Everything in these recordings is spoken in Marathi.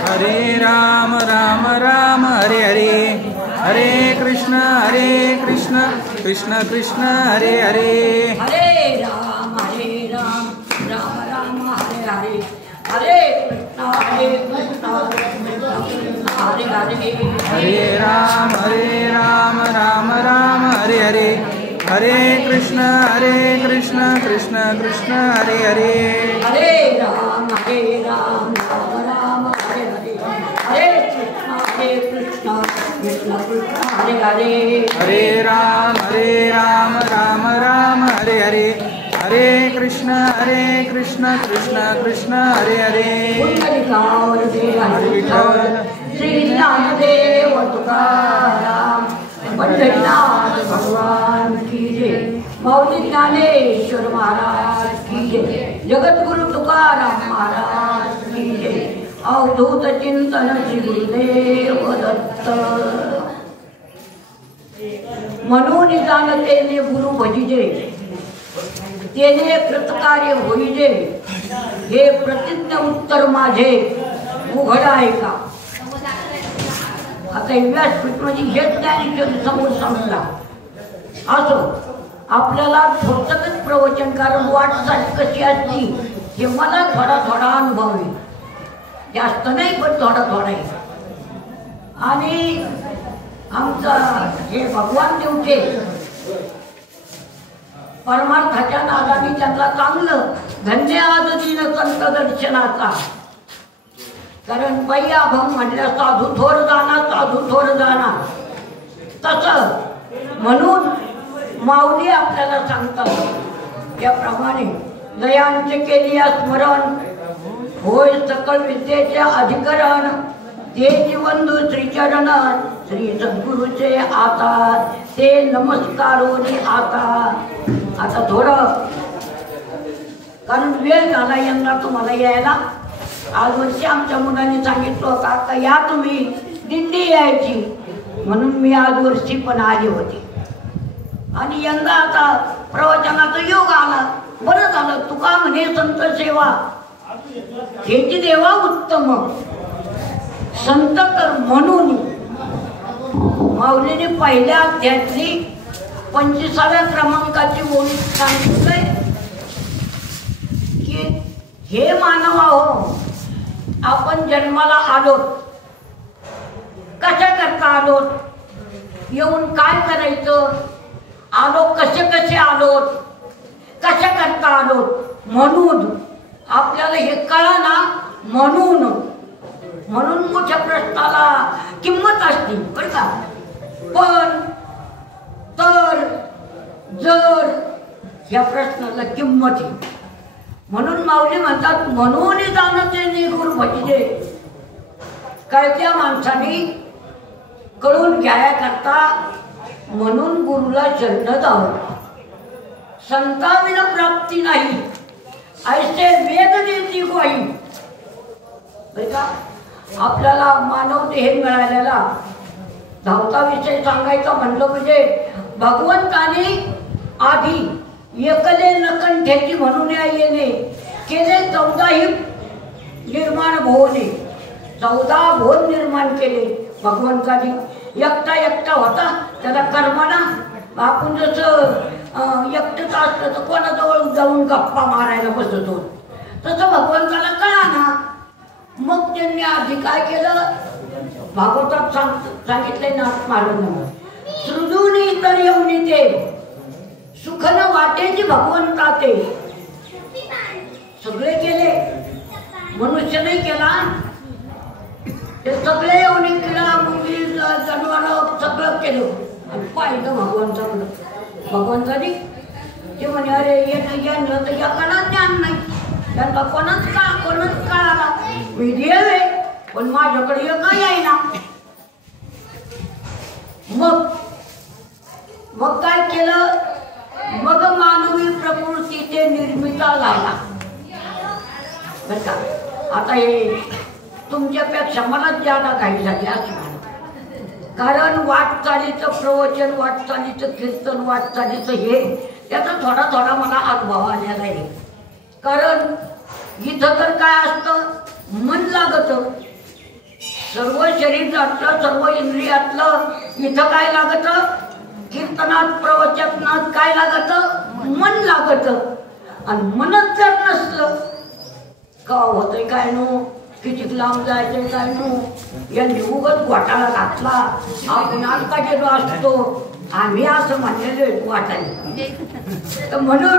हरे राम राम राम हरे हरे, हरे कृष्ण कृष्ण कृष्ण हरे हरे, हरे राम राम राम हरे हरे, हरे कृष्ण कृष्ण हरे हरे, हरे राम राम राम हरे हरे, हरे कृष्ण कृष्ण कृष्ण हरे हरे, हरे राम राम राम हरे हरे, हरे कृष्ण कृष्ण कृष्ण हरे हरे, हरे राम राम राम हरे हरे, हरे कृष्ण कृष्ण कृष्ण हरे हरे, श्री ज्ञानदेव तुकाराम पंढरीनाथ भगवान की जय, माऊली ज्ञानेश्वर महाराज की जय, जगद्गुरु तुकाराम महाराज की जय, अवधूत चिंतन श्री गुरुदेव दत्त। म्हणून जाणतेने गुरु भजिजे, तेने कृतकार्य होईजे, हे प्रतिज्ञ उत्तर माझे उघड आहे का। आता व्यासपीठ म्हणजे हेच ज्ञानेश्वर समोर सांगला असो, आपल्याला थोडक्यात प्रवचन, कारण वाटचाल कशी असती हे मला थोडा अनुभव आहे, जास्त नाही पण थोडा आहे। आणि आमचा हे भगवान देवते परमार्थाच्या नादाने त्यांना चांगलं धन्य आज दिन संत दर्शनाचा, कारण बाई अभंग म्हटल्या साधू थोर जाणार तसं म्हणून माऊली आपल्याला सांगतात त्याप्रमाणे, दयांचे केली स्मरण होय सकल विद्येचे अधिकरण, ते जीवंदू श्रीचरण श्री सद्गुरूचे आता, ते नमस्कारोनी आता थोडं, कारण वेळ झाला यंदा तुम्हाला यायला। आज वर्षी आमच्या मुलांनी सांगितलं होतं आता या तुम्ही, दिंडी यायची, म्हणून मी आज वर्षी पण आली होती। आणि यंदा आता प्रवचनाचा योग आला, बरं झालं। तुका म्हणे संत सेवा हेची देवा उत्तम, संत कर म्हणून माऊलीने पहिल्या अध्यायातली 25व्या क्रमांकाची ओळी सांगितलंय की हे मानव आहो, आपण जन्माला आलो कशा करता आलो, येऊन काय करायचं, आलो कसे आलो, कशा करता आलो, म्हणून आपल्याला हे कळना, म्हणून मोठ्या प्रश्नाला किंमत असते बरं का। पण तर जर या प्रश्नाला किंमत आहे, म्हणून माऊली म्हणतात म्हणून जाणते गुरु भजिजे, कळत्या माणसाने कळून घ्यायकरता म्हणून गुरुला शरण जावं। संताविना प्राप्ती नाही ऐसे वेद देती गोई, बरं का। आपल्याला मानव देह मिळालेला, धावता विषय सांगायचा म्हणलं म्हणजे भगवंताने आधी एकले नकंठ्याची म्हणून येणे केले 14 निर्माण भुवने, 14 भुवन निर्माण केले भगवंताने। एकटा होता त्याला कर्मना, आपण जसं एकटंच असलं तर कोणाजवळ जाऊन गप्पा मारायला बसतो, तसं भगवंताला कळा ना। मग त्यांनी आधी काय केलं, भागवतात सांगितलंय ना, मारून सृजून इतर येऊन ते सुख न वाटेची भगवंता, ते सगळे केले, मनुष्य नाही केला, ते सगळे येऊन किडा मुंगी जनावर सगळं केलं आणि पाहिलं भगवंताकडं। भगवंतानी ते म्हणे अरे येणं तर या कणात ज्ञान नाही, त्यांना कोणाच कळाला, मी देव आहे पण माझ्याकडे का येईना। मग काय केलं, मग मानवी प्रकृतीचे निर्मिता लागला बरं का। आता हे तुमच्यापेक्षा मला ज्यादा काही झाले असं म्हणा, कारण वाटचालीचं प्रवचन, वाटचालीचं कीर्तन, वाटचालीचं हे त्याचा थोडा मला अनुभव आलेला आहे। कारण इथं तर काय असतं, मन लागत, सर्व शरीरातलं सर्व इंद्रियातलं इथं काय लागत, कीर्तनात प्रवचनात काय लागत, मन लागत. आणि मनच जर नसलं का होतंय काय नो, किती लांब जायचंय काय नो, यांनी उगत घोटाळा घातला, आपण आता गेलो असतो, आम्ही असं म्हणलेलं वाटायला. तर म्हणून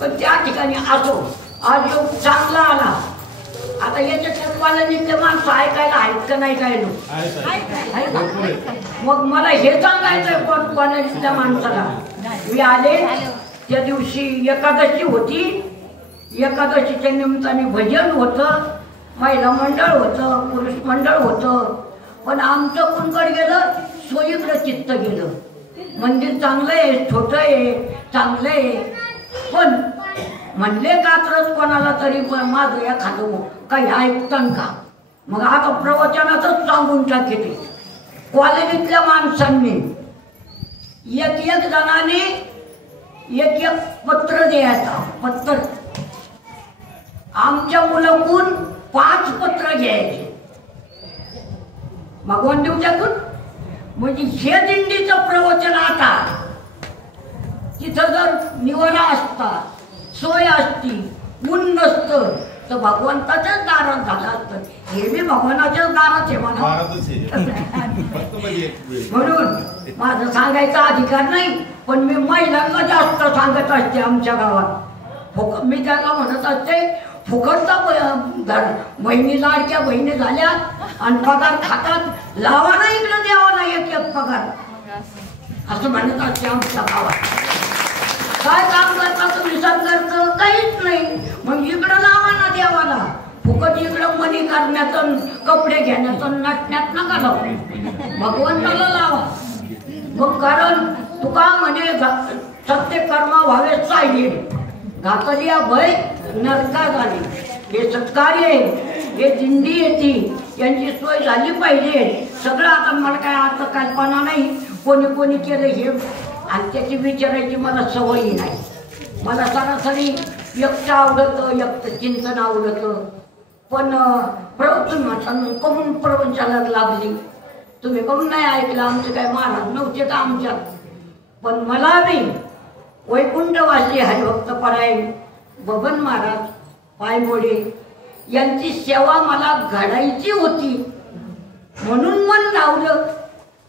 पण त्या ठिकाणी असो, आज योग चांगला आला. आता याच्यात कॉलनीतले माणसं ऐकायला आहेत का नाही काय नो, मग मला हे सांगायचं कॉलनीतल्या माणसाला. मी आले त्या दिवशी एकादशी होती, एकादशीच्या निमित्ताने भजन होतं, महिला मंडळ होतं, पुरुष मंडळ होतं. पण आमचं कुणकड गेलं, सोयीकडं चित्त गेलं. मंदिर चांगलं आहे, छोटं आहे, चांगलं आहे, पण म्हणले का तरच कोणाला तरी माझं एखादं काही ऐकतं का. मग आता प्रवचनातच सांगून टाकते, कॉलनीतल्या माणसांनी एक एक जणांनी एक एक पत्र द्यायचा. पत्र आमच्या मुलाकडून 5 पत्र घ्यायचे, भगवान देवच्याकडून. म्हणजे हे दिंडीचं प्रवचन आता तिथं जर निवारा असता, सोय असती, ऊन नसतं, तर भगवंताच्याच दारात झालं असतं. हे मी भगवानाच्याच दारात आहे म्हणा. म्हणून माझं सांगायचा अधिकार नाही, पण मी महिलांना जास्त सांगत असते आमच्या गावात. मी त्याला म्हणत असते, फुकटचा बहिणी लाडक्या बहिणी झाल्या आणि पगार खातात, लावा ना इकडे द्यावा ना एक एक पगार, असं म्हणत असते आमच्या गावात. काय काम करता तुम्ही सरकारचं, काहीच नाही, मग इकडं लावा ना देवाला. फुकट इकडं मनी करण्याचं, कपडे घेण्याचं, नटण्यात नका लावू, भगवंताला लावा. मग कारण तुका म्हणे सत्य कर्मा व्हावे साहिल, घातलिया भय नरका झाली. हे सत्कार्य आहे, हे दिंडी येते, यांची सोय झाली पाहिजे. सगळं आता मला काय आता कल्पना नाही कोणी कोणी केलं हे, आणि त्याची विचारायची मला सवयी नाही. मला सरासरी एकटं आवडतं, एकटं चिंतन आवडतं. पण प्रवचन म्हणताना कमून प्रवचनाला लागली, तुम्ही कमून नाही ऐकलं, आमचे काय महाराज नव्हते का आमच्यात. पण मला बी वैकुंठवासी हरिभक्त परायण बबन महाराज पायमोडे यांची सेवा मला घडायची होती, म्हणून मन लावलं.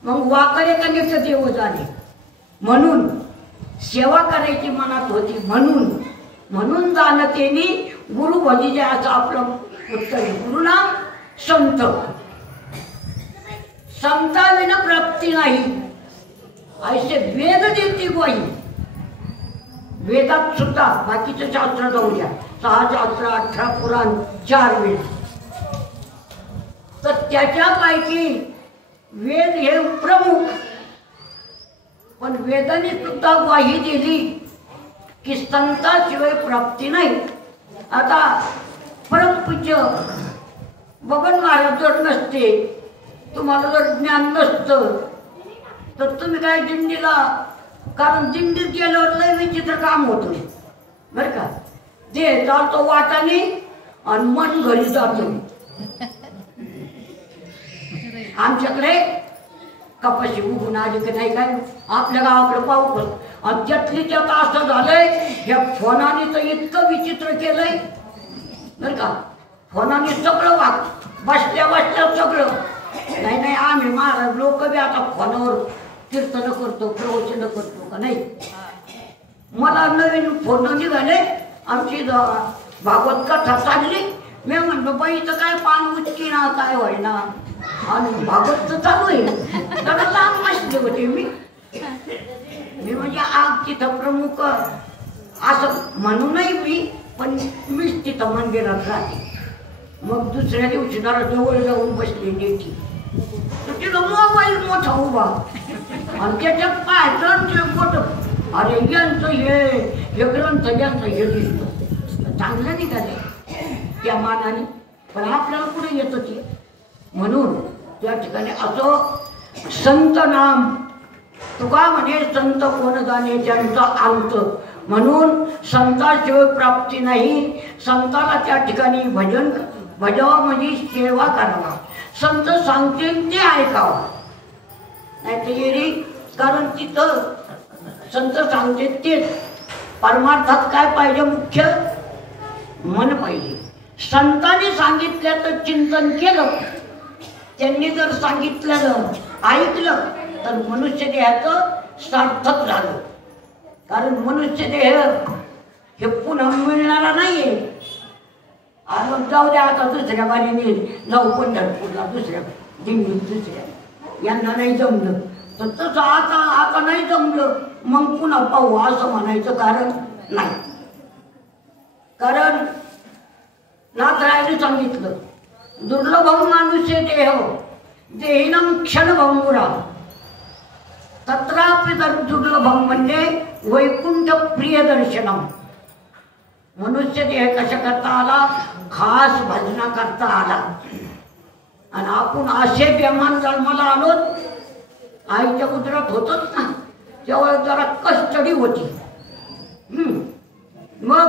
मग वाकरे कनेच देव झाले, म्हणून सेवा करायची मनात होती, म्हणून जाणतेनी गुरु भजिजे असं आपलं उत्तर आहे. गुरुनाम संत, संताविना प्राप्ती नाही, ऐसे वेद देती गोई. वेदात सुद्धा बाकीचं शास्त्र जाऊ द्या, 6 शास्त्र, 18 पुराण, 4 वेद, तर त्याच्यापैकी वेद हे प्रमुख. पण वेदाने सुद्धा ग्वाही दिली की संताशिवाय प्राप्ती नाही. आता परमपूज्य बबन महाराज जर नसते, तुम्हाला जर ज्ञान नसतं, तर तुम्ही काय दिंडीला, कारण दिंडीत गेल्यावर लय विचित्र काम होतं बरं का. ते चालतो वाटाने आणि मन घरी जातो. आमच्याकडे कपाशी उगून आली की नाही काय, आपल्या गावाकडे पाऊस, आणि त्यातली त्यात असं झालंय, ह्या फोनाने तर इतकं विचित्र केलंय बरं का. फोनाने सगळं बसल्या बसल्या सगळं. नाही आम्ही महाराज लोक बी आता फोनावर कीर्तन करतो, प्रवचन करतो का नाही. मला नवीन फोन निघाले, आमची भागवत कथा चालली. मी म्हणलो बाई तर काय पान उचकी ना काय व्हायना, आणि भागवत तर चालू आहे. त्याला लांब बसले होते मी म्हणजे आग तिथं प्रमुख असं म्हणूनही मी, पण मीच तिथं मंदिरात राहते. मग दुसऱ्या दिवशी जरा जवळ जाऊन बसले नेटी, तर तिथं मोबाईल मोठा उभा, आणि त्याच्यात पाहायचं मोठं, अरे यांचं हे ग्रंथ यांचं हे दिसतं, चांगलं निघाले त्या मानाने. पण आपल्याला पुढे येतं ते, म्हणून त्या ठिकाणी असं संत नाम. तुका म्हणे संत कोण जाणे ज्यांचा अंत, म्हणून संताशिवाय प्राप्ती नाही. संताला त्या ठिकाणी भजन भजावा म्हणजे सेवा करावा, संत सांगतील ते ऐकावं. नाही तर येरी, कारण तिथं संत सांगते तेच. परमार्थात काय पाहिजे? मुख्य मन पाहिजे. संतांनी सांगितल्याचं चिंतन केलं, त्यांनी जर सांगितलं ऐकलं तर मनुष्य देहाचं सार्थक झालं. कारण मनुष्य देह हे पुन्हा मिळणारा नाहीये. आणि जाऊ द्या आता दुसऱ्या बारीने जाऊ पंढरपूरला, दुसऱ्या दिंडीत, दुसऱ्या यांना नाही जमलं तर तसं आता नाही जमलं मग पुन्हा पाहू असं म्हणायचं कारण नाही. कारण नाथरायाने सांगितलं, दुर्लभम मानुष्य देह देहिनम क्षणभंगुरा तत्रापि दुर्लभम म्हणजे वैकुंठ प्रिय दर्शनम. मनुष्य देह कशा करता आला? खास भजना करता आला. आणि आपण असे बेमान जन्माला आलो, आईच्या उदरात होतच ना, तेव्हा जरा कष्टडी होती. मग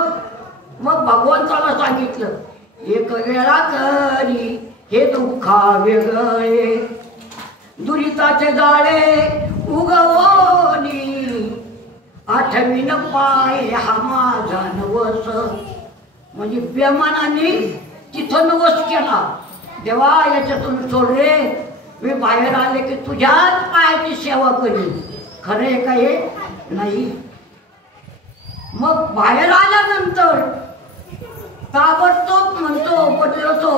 भगवंताला सांगितलं, एक वेळा करी हे दुःखा वेगळे दुरिताचे जाळे उगवली आठवीन पाय हा माझा नवस. म्हणजे बेमानाने तिथं नवस केला, देवा याच्यातून सोड रे, मी बाहेर आले की तुझ्याच पायाची सेवा करीन. खरं आहे का हे? नाही. मग बाहेर आल्यानंतर ताबडतोब म्हणतो, बदलतो,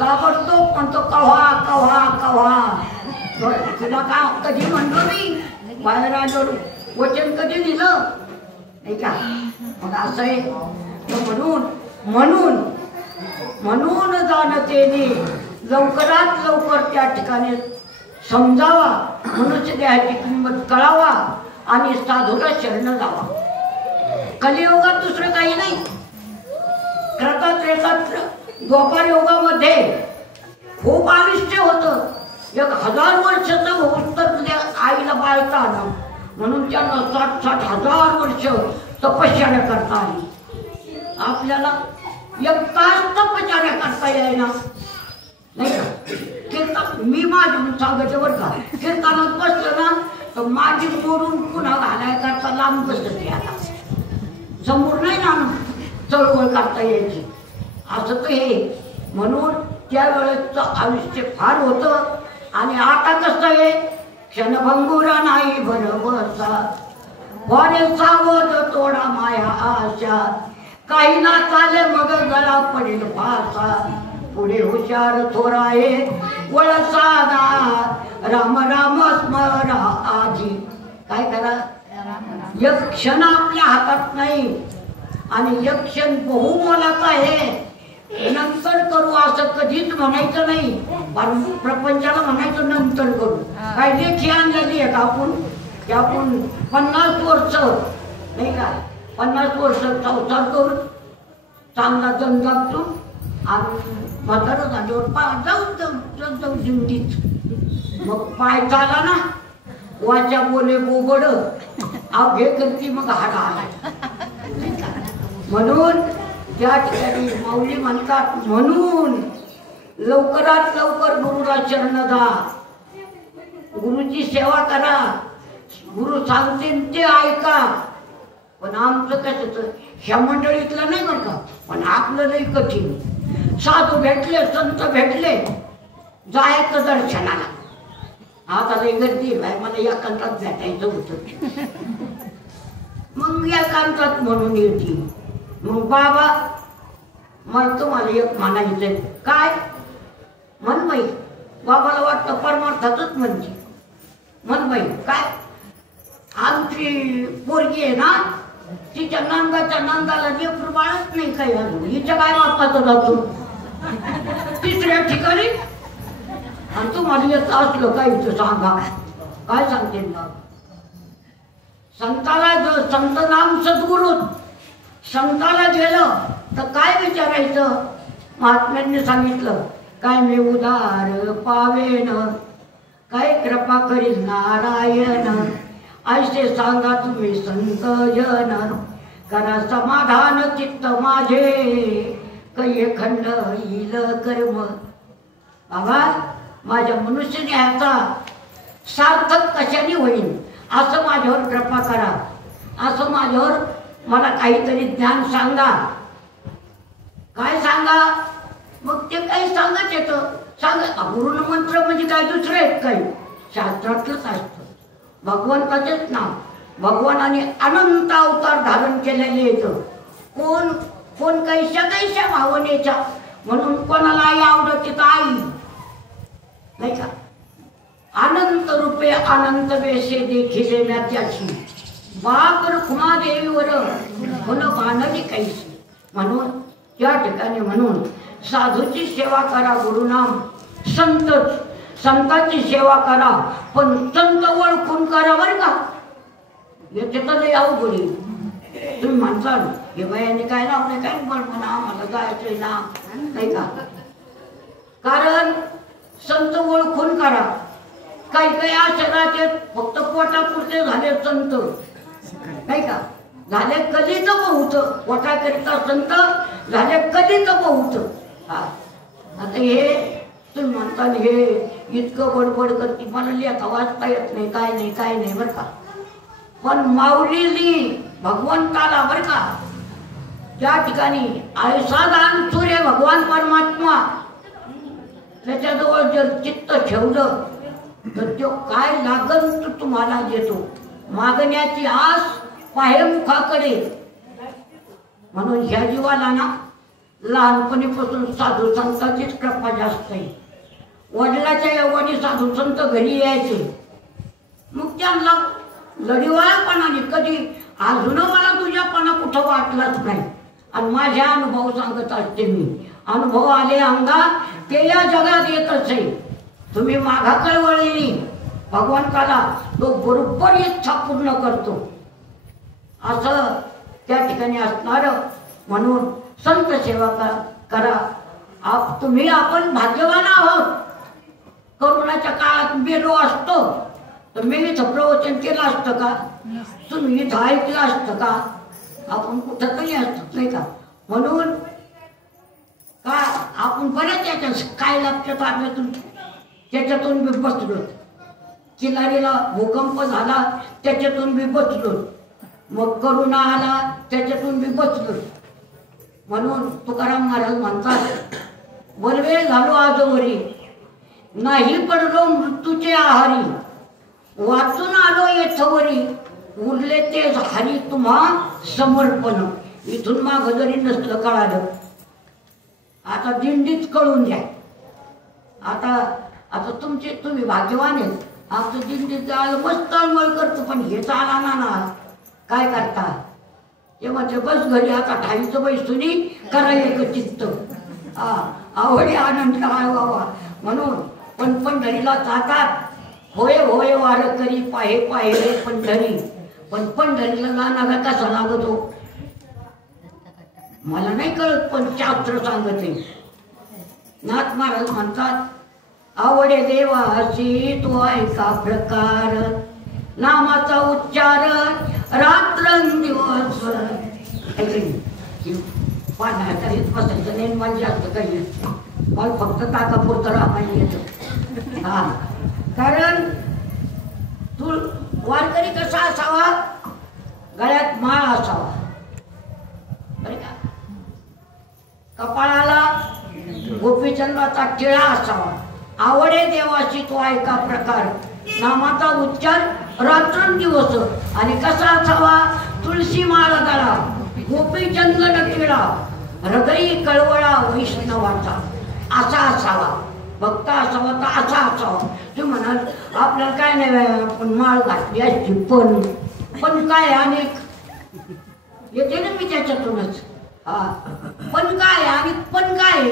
ताबडतोब म्हणतो कव्हा कव्हा कव्हा. तुला का कधी म्हणलो मी? बाहेर आलो वचन कधी दिलं नाही का? मग असं आहे. म्हणून जाणतेने लवकरात लवकर त्या ठिकाणी समजावा, मनुष्य देहाची किंमत कळावा आणि साधूला शरण जावा. कलियुगात दुसरं काही नाही. द्वापार योगामध्ये खूप आयुष्य होतं, 1000 वर्षाचं होत तर आईला बाळता आलं, म्हणून त्यांना 60,000 वर्ष तपश्चर्या करता आली. आपल्याला 1 तास तपश्चर्या करता येईना नाही का? कीर्तन मी माझं सांगायचं बरं का, कीर्तनात बसलं ना तर माझी मोडून पुन्हा घालाय करता लांब बसते. आता समोर नाही ना चळवळ करता यायची, असं तर हे. म्हणून त्यावेळेचं आयुष्य फार होतं. आणि आता कसं आहे? क्षणभंगुरा नाही बरोबरचा वारे सावध तोडा माया आशा, काही ना चाले मग गळा पडेल फासा, पुढे हुशार थोराये वळसाना, राम राम स्मरा आजी. काय करा? एक क्षण आपल्या हातात नाही आणि एक क्षण बहुमोलाचा आहे. नंतर करू असं कधीच म्हणायचं नाही. प्रपंचाला म्हणायचं नंतर करू. काय लेखी आणलेली आहे का आपण? की आपण 50 वर्ष नाही का, 50 वर्ष संसार करून चांगला जण जगतो आणि म्हातारं झाल्यावर जाऊ जिंदीत. मग पाय चाला ना, वाचा बोले बोबड अवघे करती मग हाडा आला. म्हणून त्या ठिकाणी माऊली म्हणतात, म्हणून लवकरात लवकर गुरुला शरण जा, गुरुची सेवा करा, गुरु सांगतील ते ऐका. पण आमचं कसं ह्या मंडळीतलं नाही बरं का, पण आपलं लई कठीण. साधू भेटले, संत भेटले, जायचं दर्शनाला. आता लई गर्दी आहे, मला एकांतात भेटायचं होतं. मग एकांतात म्हणून येते. मग बाबा मला तुम्हाला एक म्हणायचंय. काय म्हण बाई? बाबाला वाटतं परमार्थातच म्हणते. म्हण बाई काय? आमची पोरगी आहे ना, तिच्या नंदाला लेकरू बाळच नाही काही अजून. हिच्या काय बापाचं जातो 3ऱ्या ठिकाणी. आणि तुम्हाला येत असलं काही तर सांगा. काय सांगते मग? संताला संत नाम सद्गुरू, संताला गेलं तर काय विचारायचं? महात्म्यांनी सांगितलं, काय मी उदार पावेन, काय कृपा करील नारायण, ऐसे सांगा तुम्ही संत जन, करा समाधान चित्त माझे, कै खंड येईल कर्म. बाबा माझ्या मनुष्य देहाचा सार्थक कशाने होईल असं माझ्यावर कृपा करा, असं माझ्यावर मला काहीतरी ज्ञान सांगा. काय सांगा? मग ते काही सांगत येतं. सांगा गुरुन मंत्र म्हणजे काय दुसरं आहेत काही शास्त्रातलंच असतं. भगवंताचेच नाव. भगवानाने अनंत अवतार धारण केलेले येतं. कोण कोण कैशा कैशा भावनेच्या, म्हणून कोणाला आई आवडते तर आई नाही का. अनंत रूपे अनंत वेशे देखिले म्या त्याची, बापर खुमा देवीवर खुन बांधली कैसी. म्हणून त्या ठिकाणी म्हणून साधूची सेवा करा, गुरुनाम संतांची सेवा करा, पण संत ओळखून करा बरं का. याचे तर लय अवघड आहे. तुम्ही म्हणताल हे बायाने काय नाव नाही काय बरं म्हणा आम्हाला जायचंय ना नाही का. कारण संत ओळखून करा. काही काही असे राहते फक्त पोटापुरते झाले संत नाही का. झाले कधीच बहुत पोटाकरिता संत झाले कधीच बहुत. आता हे तुम्ही म्हणता हे इतकं बडबड करते मला लिहिता वाचता येत नाही काय नाही काय नाही बरं का. पण माऊलीली भगवंताला बरं का त्या ठिकाणी ऐसा दान सूर्य भगवान परमात्मा त्याच्याजवळ जर चित्त ठेवलं तर तो काय लागल तो तुम्हाला देतो. मागण्याची आस पाहे मुखाकडे. म्हणून ह्या जीवाला ना लहानपणीपासून साधू संतांचीच कृपा जास्त आहे. वडिलाच्या यवनी साधू संत घरी यायचे, मग त्यांना लढीवाळपणाने कधी अजून मला तुझ्यापणा कुठं वाटलाच नाही. आणि माझ्या अनुभव सांगत असते मी. अनुभव आले अंगा ते या जगात येतच आहे. तुम्ही मागाकडे वळली भगवंताला तो बरोबर इच्छा पूर्ण करतो असं त्या ठिकाणी असणार. म्हणून संत सेवा करा. तुम्ही आपण भाग्यवान आहोत. करोनाच्या काळात मेलो असतो तर मी इथं प्रवचन केलं असतं का? तुम्ही इथं ऐकलं असतं का? आपण कुठं तरी असत नाही का. म्हणून का आपण बऱ्याच याच्यात काय लक्षात आल्यातून त्याच्यातून मी बसलो. किनारीला भूकंप झाला त्याच्यातून मी बसलो. मग करोना आला त्याच्यातून मी बसलो. म्हणून तुकाराम महाराज म्हणतात बलवे झालो आजवरी नाही पडलो मृत्यूचे आहारी, वाचून आलो येथवरी उरले ते हरी तुम्हा समर्पण. इथून माग जरी नसलं कळालं आता दिंडीत कळून द्या. आता तुम्ही भाग्यवान आहेत. आमचं दिंडीत जायला मस्त तळमळ करतो पण हे चाला ना काय करता. ते म्हणजे बस घरी आता ठाईचं बैसुनी करा एक चित्त आवडी आनंद बाबा. म्हणून पण पंढरीला जातात. होय होय वार करी पाहे पाहे रे पंढरी. पण पंढरीला जाणारा कसा लागतो मला नाही कळत पण शास्त्र सांगते. नाथ महाराज म्हणतात आवडे देवासी तो ऐका प्रकार, नामाचा उच्चार रात्रंदिवस. पाण्यात बसायचं नाही मला जास्त काही येत. मला फक्त ताकापुरतं रामायण येतं. हा कारण तू वारकरी कसा असावा गळ्यात माळ असावा बरं का. कपाळाला गोपीचंद्राचा टिळा असावा. आवडे देवाशी तो ऐका प्रकार, नामाचा उच्चार रात्रंदिवस. आणि कसा असावा तुळशी माळ गळा गोपीचंद्र टिळा हृदयी कळवळा वैष्णवाचा असा असावा. भक्त असावा तर असा असावा. तू म्हणाल आपल्याला काय नाही आपण माळ घातली असती पण काय अनेक येते ना मी त्याच्यातूनच. पण काय आणि पण काय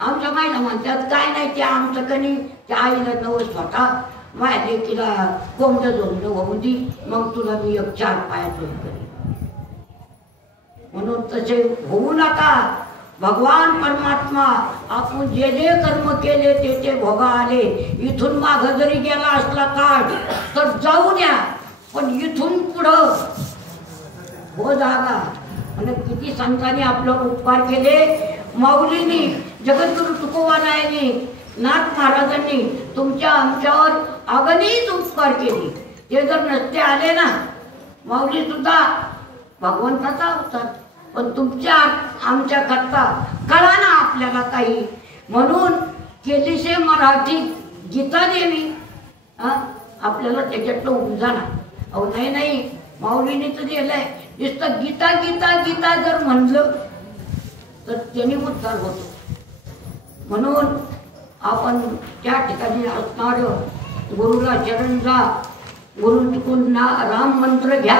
आमच्या मायला म्हणतात काय नाही ते आमचं कणी त्या आईला नवस स्वतः माझ्या लेकीला कोंबडं जोडलं होऊन दी मग तुला मी एक 4 पायातून करेन. म्हणून तसे होऊ नका. भगवान परमात्मा आपण जे जे कर्म केले ते ते भोगा आले. इथून माग जरी गेला असला काळ तर जाऊ द्या पण इथून पुढं हो जागा. म्हणजे किती संतांनी आपल्यावर उपकार केले माऊलींनी, जगद्गुरु तुकोबारायांनी, नाथ महाराजांनी तुमच्या आमच्यावर अगणित उपकार केले. ते जर नसते आले ना, माऊली सुद्धा भगवंताचा अवतार, पण तुमच्या आमच्या करता कळा ना आपल्याला काही, म्हणून केलीशे मराठी गीता देवी आपल्याला त्याच्यातलं उपजाना. अहो नाही, माऊलीने तर दिलंय, नुसतं गीता गीता गीता जर म्हणलं तर त्यांनी उद्धार होतो. म्हणून आपण त्या ठिकाणी असणार गुरुला चरण जा, गुरुकडून राम मंत्र घ्या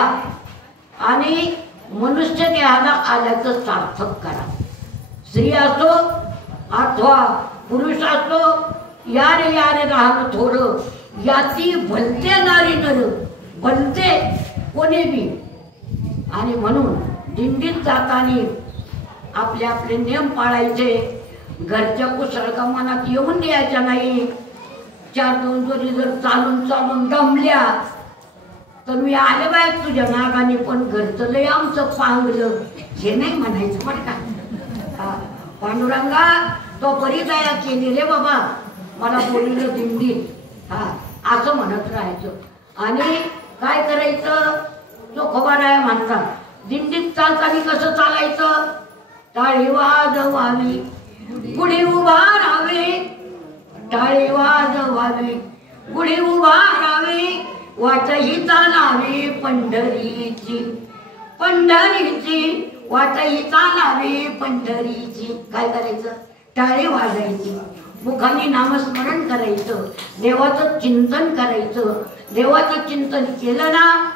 आणि मनुष्य देहाला आल्याचं सार्थक करा. स्त्री असो अथवा पुरुष असो, यारे राहणं थोडं, याती भलते नारी नर, भलते कोणी बी. आणि म्हणून दिंडीत जाताना आपले आपले नियम पाळायचे. घरच्या कुसळ मनात येऊन द्यायच्या नाही. 4-2 जोडी जर चालून चालून दमल्या तर मी आले बाहेर तुझ्या नागाने, पण घरचं लय आमचं पांगलं, हे नाही म्हणायचं बरं का. पांडुरंगा तो बरी दया केली रे बाबा, मला बोललं दिंडीत, असं म्हणत राहायचं. आणि काय करायचं, जो खबराया म्हणतात, दिंडीत चालताना कसं चालायचं, टाळी वाजवावी गुढी उभा राहावे, टाळी वाजवावी गुढी उभा राहावी, वाटही चालावी पंढरीची, पंढरीची वाटही चालावी पंढरीची. काय करायचं, टाळी वाजायची, मुखाने नामस्मरण करायचं, देवाचं चिंतन करायचं. देवाचं चिंतन केलं ना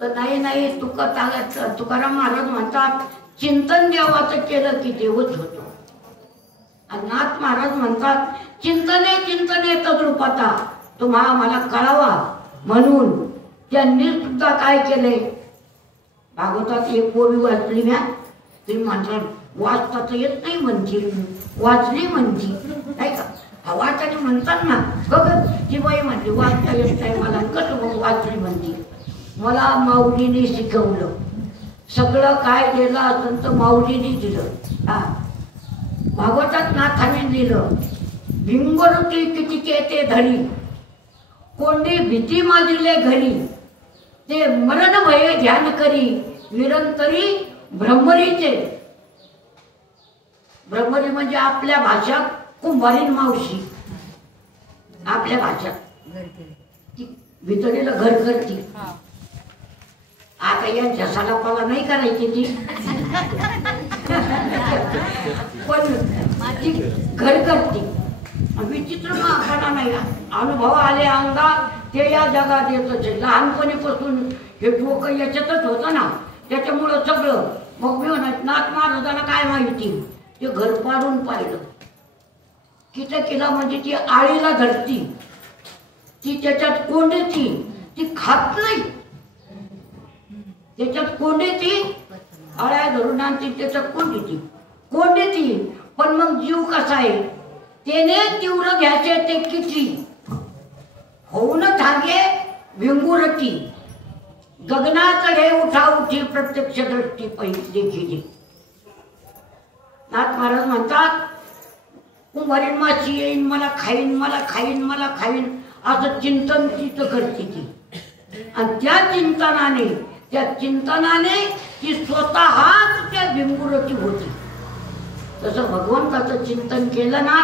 तर नाही तुकाराम महाराज म्हणतात, चिंतन देवाचं केलं की देवच होतो. आणि नाथ महाराज म्हणतात, चिंतने तद्रूपता, तुम्हा मला कळावा. म्हणून त्यांनी सुद्धा काय केलंय, भागवतात एक ओवी वाचली म्या, तुम्ही म्हणतात वाचता तर येत नाही म्हणती, वाचली म्हणती नाही का. वाचायची म्हणतात ना, बघ ती बाई म्हणते वाचता येत नाही मला, कसं मग वाचली म्हणती. मला माऊलीने शिकवलं, सगळं काय दिलं असेल तर माऊलीने दिलं. भागवतात नाथाने दिलं, भिंगरुटी किती केते धरी, कोंडी भीती माजिले घरी, ते मरण भय ध्यान करी, निरंतरी भ्रमरीचे. भ्रमरी म्हणजे आपल्या भाषात कुंभारीन मावशी, आपल्या भाषात भितरीला घर करती. आता यांच्या सलापाला नाही करायची ती, पण ती घर करते. विचित्र मापणा नाही, अनुभव आले अंगात ते या जगात येतच. लहानपणीपासून हे डोकं याच्यातच होतं ना, त्याच्यामुळं सगळं. मग मी म्हणत नाथ महाराजांना काय माहिती, ते घर पाडून पाहिलं, किती केला म्हणजे ती आळीला धरती, ती त्याच्यात कोंडती, ती खात नाही, त्याच्यात कोंडती, आळ्या धरून आणती, त्याच्यात कोंडती. पण मग जीव कसा आहे, त्याने तीव्र घ्यायचे ते किती होऊन धागे भिंगुरटी, गगनात हे उठा उठी प्रत्यक्ष दृष्टी देखील. नाथ महाराज म्हणतात, कुंभारीण माशी येईन मला खाईन असं चिंतन तिथं करते ती. आणि त्या चिंतनाने ती स्वतःच त्या भिंगुरटी होती. तसं भगवंताचं चिंतन केलं ना,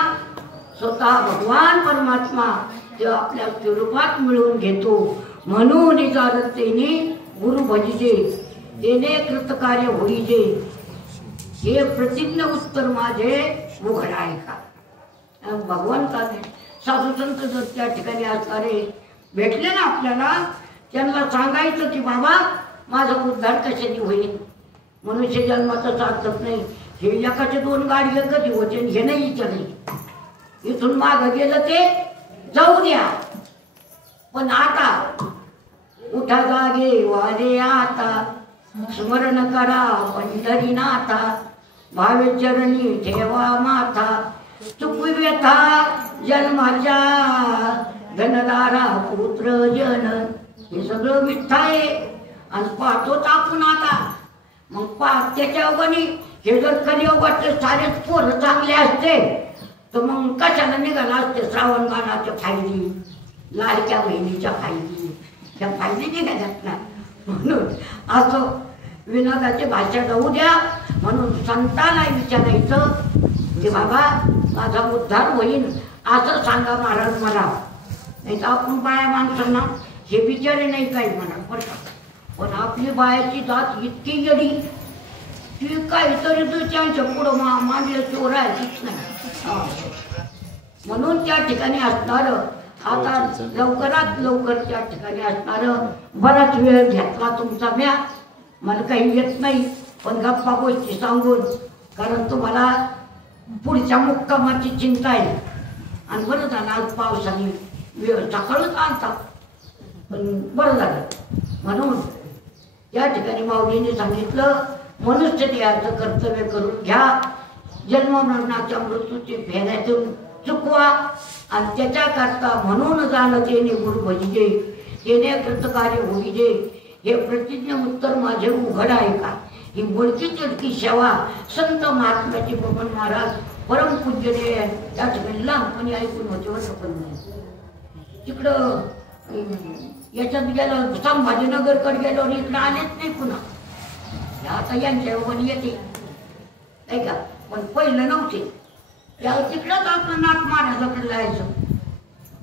स्वतः भगवान परमात्मा ते आपल्या स्वरूपात मिळवून घेतो. म्हणून इजारतेने गुरु भजिजे, तेने कृतकार्य होईजे, हे प्रतिज्ञ उत्तर माझे उघड आहे का. भगवंताने साधू संत जर त्या ठिकाणी असणारे भेटले ना आपल्याला, त्यांना सांगायचं की बाबा माझा उद्धार कशाने होईल. मनुष्य जन्माचं सार्थक नाही, हे एकाचे 2 गाडी कधी होते, हे नाही विचारले. इथून माग गेलं ते जाऊ द्या, पण आता उठा जागे वाजे आता, स्मरण करा पंढरीनाथा, भावे चरणी ठेवा माथा, चुकवी व्यथा जन्माच्या धनदारा पुत्र जन. हे सगळं मिथ्या आहे. आणि पाहतो आपण आता, मग त्याच्या अवघणी हे जर कलियुगातले सारेच पोरं चांगले असते तर मग कशाला निघाला असते श्रावण बाणाच्या फायदी, लाडक्या बहिणीच्या फायदी, त्या फायदी निघाल्यात ना. म्हणून असं विनोदाची भाषा जाऊ द्या. म्हणून संतांना विचारायचं की बाबा माझा उद्धार होईल असं सांगा महाराज मला. नाही तर आपण बाया माणसांना हे बिचारे नाही काही म्हणा बरं का. पण आपली बायाची जात इतकी येडी की काहीतरी दुसऱ्यांच्या पुढं मांडलं चोरायचीच नाही. म्हणून त्या ठिकाणी असणारं आता लवकरात लवकर त्या ठिकाणी असणारं बराच वेळ घेतला तुमचा म्या. मला काही येत नाही पण गप्पा गोष्टी सांगून, कारण तुम्हाला पुढच्या मुक्कामाची चिंता आहे. आणि बरं झालं आज पावसाने वेळ सकाळच आणतात पण बरं झालं. म्हणून या ठिकाणी माऊलीने सांगितलं मनुष्य देहाचं कर्तव्य करून घ्या, जन्म मरणाच्या मृत्यूची फेऱ्यातून चुकवा आणि त्याच्याकरता म्हणून जाणं तेने गुरु भजिजे, तेने कृतकार्य होईजे. हे प्रतिज्ञ उत्तर माझे उघड आहे का. ही बोलकी चिडकी सेवा संत महात्म्याची बबन महाराज परमपूज्य त्या ठिकाणी लहानपणी ऐकून होते असं. पण तिकडं याच्यात गेलं संभाजीनगरकडे गेलो आणि इकडं आलेच नाही पुन्हा. आता यांच्या पण येते नाही का, पण पहिलं नव्हते. त्याला तिकडंच आपलं नाक महाराजाकडे जायचं.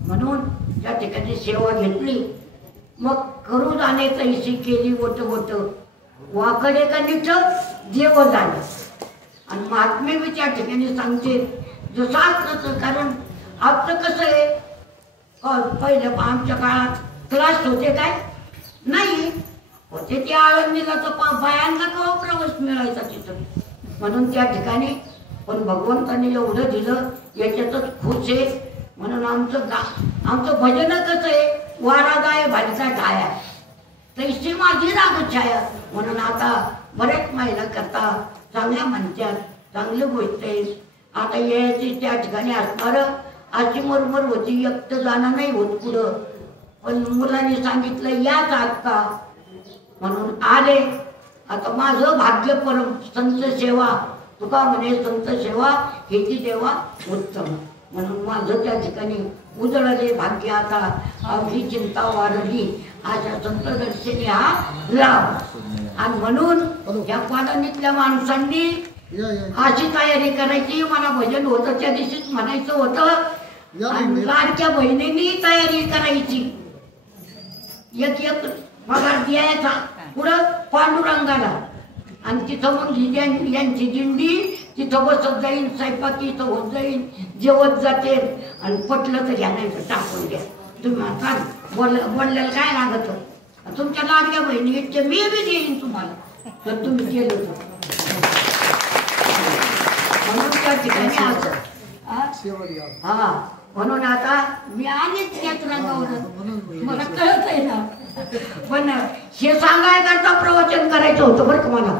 म्हणून त्या ठिकाणी सेवा घेतली. मग करू जाणे तैसी केली वट वट वाकडे का निठ देव झालं. आणि महात्मे मी त्या ठिकाणी सांगते जसं असलं. कारण आपलं कसं आहे पहिलं आमच्या काळात क्लास होते काय नाही होते. ते आळंदीला तर बायांना केव्हा प्रवेश मिळायचा तिथं. म्हणून त्या ठिकाणी पण भगवंताने एवढं दिलं याच्यातच खुश आहे. म्हणून आमचं भजन कसं आहे वारा गाय भाजीचा ठाया तैशी माझी राग छाया. म्हणून आता बऱ्याच महिला करता चांगल्या म्हणतात, चांगली गोष्ट आहे. आता याची त्या ठिकाणी असणारं अशी मरमर होती, एकट जाणं नाही होत पुढं. पण मुलांनी सांगितलं याच आत का म्हणून आले. आता माझं भाग्य परम संत सेवा तुका म्हणे संत सेवा हेची देवा उत्तम. म्हणून माझं त्या ठिकाणी उजळले भाग्य. आता आपली चिंता वाढली अशा संत दर्शनी हा लाभ. आणि म्हणून या कॉलनीतल्या माणसांनी अशी तयारी करायची. मला भजन होतं त्या दिवशीच म्हणायचं होतं. आणि लाडक्या बहिणींनी तयारी करायची. एक एक पगार द्यायचा पुढं पांडुरंगाला. आणि तिथं मग यांची दिंडी तिथं बसत जाईल, स्वयंपाकी इथं होत जाईल, जेवत जाते. आणि पटलं तर घ्यायचं टाकून द्या. तुम्ही आता बोललेलं काय लागत तुमच्या लाडक्या बहिणी इतके मी बी देईन तुम्हाला तर तुम्ही केलं तर. म्हणून त्या ठिकाणी असं हा. म्हणून आता मी आलेच त्याच रंगावर मला कळत आहे ना. पण हे सांगाय करता प्रवचन करायचं होतं बरं का मला.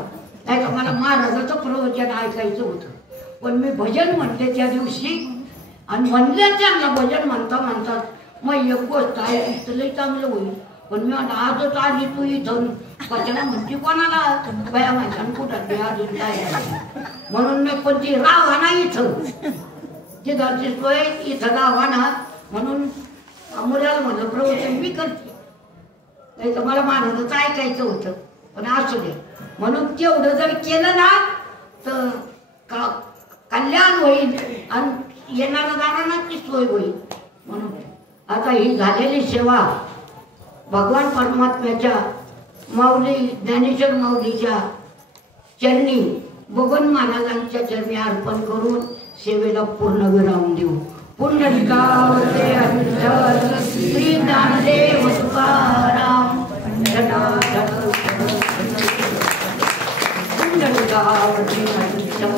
नाही का मला महाराजाचं प्रवचन ऐकायचं होतं. पण मी भजन म्हणते त्या दिवशी आणि म्हणले त्यांना भजन म्हणता म्हणतात मग एक गोष्ट आहे इथलंही चांगलं होईल. पण मी आजच आली तू इथं कशाला म्हणते कोणाला बया माणसानं कुठं अजून काय. म्हणून मी पण ती राव्हाना इथं ती घरची सोय इथं राव्हाना. म्हणून मुलाला म्हणलं प्रवचन मी करते. नाही तर मला महाराजाचं ऐकायचं होतं पण असू दे. म्हणून तेवढं जर केलं ना तर कल्याण होईल आणि येणाऱ्या जाणाऱ्यांना ती सोय होईल. म्हणून आता ही झालेली सेवा भगवान परमात्म्याच्या माऊली ज्ञानेश्वर माऊलीच्या चरणी बबन महाराजांच्या चरणी अर्पण करून सेवेला पूर्ण विराम देऊ. पुंडलिकावते विठ्ठल श्री ज्ञानदेव तुकाराम पुंडलिकावते विठ्ठल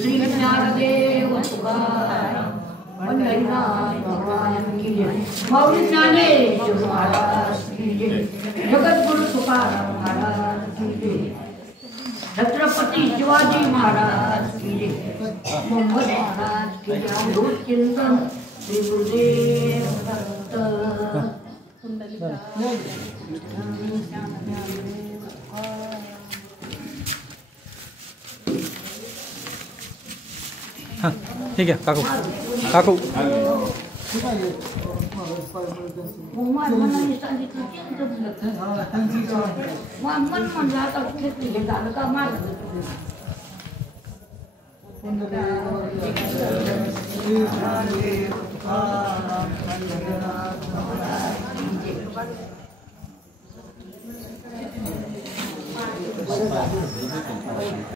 श्री ज्ञानदेव तुकाराम पंढरीनाथ भगवान की जय. माऊली ज्ञानेश्वर महाराज की जय. जगद्गुरु तुकाराम महाराज की जय. छत्रपती शिवाजी महाराज की जय. मोहम्मद महाराज की जय. अवधूत चिंतन श्री गुरुदेव दत्त. हां ठीक आहे काकू काकू मनाने सांगितलं मन म्हणलं आता घेतली हे झालं का माझं